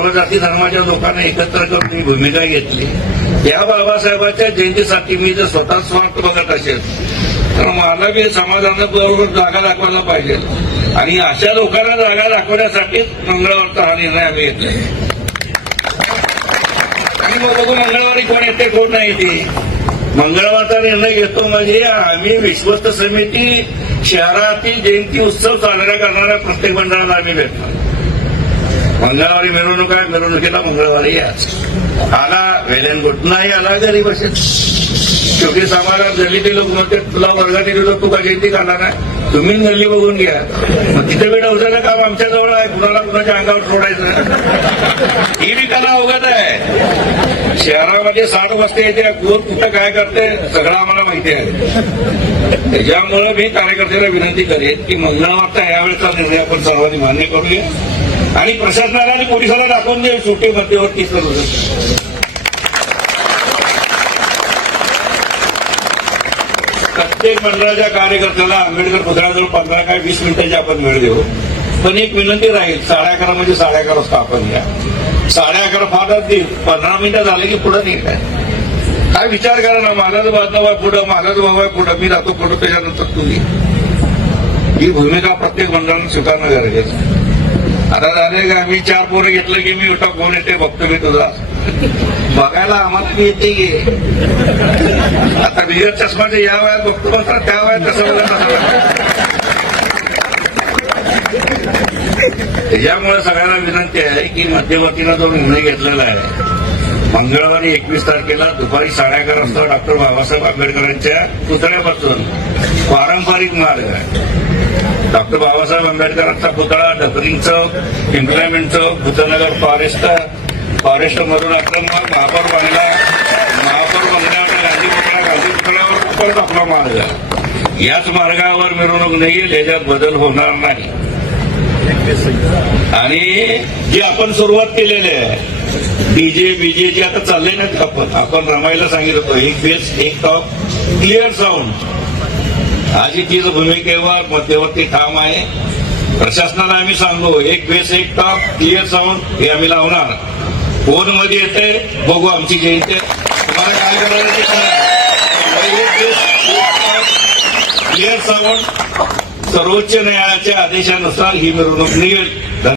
सर्व जाती धर्माच्या लोकांना एकत्र करून मी भूमिका घेतली. या बाबासाहेबांच्या जयंतीसाठी मी जर स्वतः स्वार्थ बघत असेल तर मला बी समाजानं बरोबर जागा दाखवायला पाहिजे. आणि अशा लोकांना जागा दाखवण्यासाठीच मंगळवारचा हा निर्णय आम्ही घेतला. आणि मग बघू मंगळवारी कोण येते कोण नाही येते. मंगळवारचा निर्णय घेतो म्हणजे आम्ही विश्वस्त समिती शहरातील जयंती उत्सव साजरा करणाऱ्या प्रत्येक मंडळाला आम्ही भेटतो. मंगळवारी मिरवणूक आहे, मिरवणुकीला मंगळवारी याच आला वेल गुड, नाही आला घरी बसेल. शेवटी समाजात गल्लीतील लोक म्हणते तुला वर्गातील लोक तू का जयंती काढला नाही, तुम्ही गल्ली बघून घ्या. मग तिथे वेळ उचललं काम आमच्या जवळ आहे, कुणाला कुणाच्या अंगावर सोडायचं. ही बी कला अवगत आहे. शहरामध्ये 60 वस्ती येते, कोण कुठं काय करते सगळं आम्हाला माहिती आहे. त्याच्यामुळे मी कार्यकर्त्याला विनंती करेन की मंगळवारचा यावेळेचा निर्णय आपण सर्वांनी मान्य करूया आणि प्रशासनाला आणि पोलिसाला दाखवून दे सुट्टी मध्यवर्ती करू. प्रत्येक मंडळाच्या कार्यकर्त्याला आंबेडकर पुतळ्याजवळ 15 काय 20 मिनिटांची आपण वेळ देऊ. पण एक विनंती राहील, 11:30 म्हणजे 11:30 वाजता आपण या. 11:30 फारच देईल, 15 मिनिटं झाले की पुढे नाही काय विचार करा ना. माझाच बाजू आहे पुढं, माझाच भाऊ आहे पुढं, मी जातो पुढं, त्याच्यानंतर तुम्ही. ही भूमिका प्रत्येक मंडळानं स्वीकारणं गरजेचं आहे. आता झाले का मी 4 पोरं घेतलं की मी उठा कोण येते बघतो मी तुझा बघायला आम्हाला मी येते की. आता बिगर चष्माचे या वयात बघतो मात्र त्या वयात कसं त्याच्यामुळे सगळ्यांना विनंती आहे की मध्यवर्तीनं जो निर्णय घेतलेला आहे मंगळवारी 21 तारखेला दुपारी 11:30 वाजता डॉक्टर बाबासाहेब आंबेडकरांच्या पुतळ्यापासून पारंपरिक मार्ग आहे. डॉक्टर बाबासाहेब आंबेडकरांचा पुतळा ढकरिंग चौक, इम्प्लॉयमेंट चौक, भूतनगर फॉरेस्ट मधून आक्रमक महापौर बंगला, महापौर बंगल्यावर गांधी पुतळा, गांधी पुतळ्यावर परत आपला मार्ग आहे. याच मार्गावर मिरवणूक नाही, याच्यात बदल होणार नाही. आणि जी आपण सुरुवात केलेली आहे डीजे जे आता चालले नाहीत, आपण रमायला सांगितलं होतं एक बेस एक टॉप क्लिअर साऊंड. आजची तीच भूमिकेवर मध्यवर्ती ठाम आहे. प्रशासनाला आम्ही सांगू एक बेस एक टॉप क्लिअर साऊंड हे आम्ही लावणार. फोन मध्ये येते बघू आमची जयंती तुम्हाला काय करायचं ते करा. एक बेस एक टॉप क्लिअर साऊंड सर्वोच्च न्यायालयाच्या आदेशानुसार ही मिरवणूक निघेल.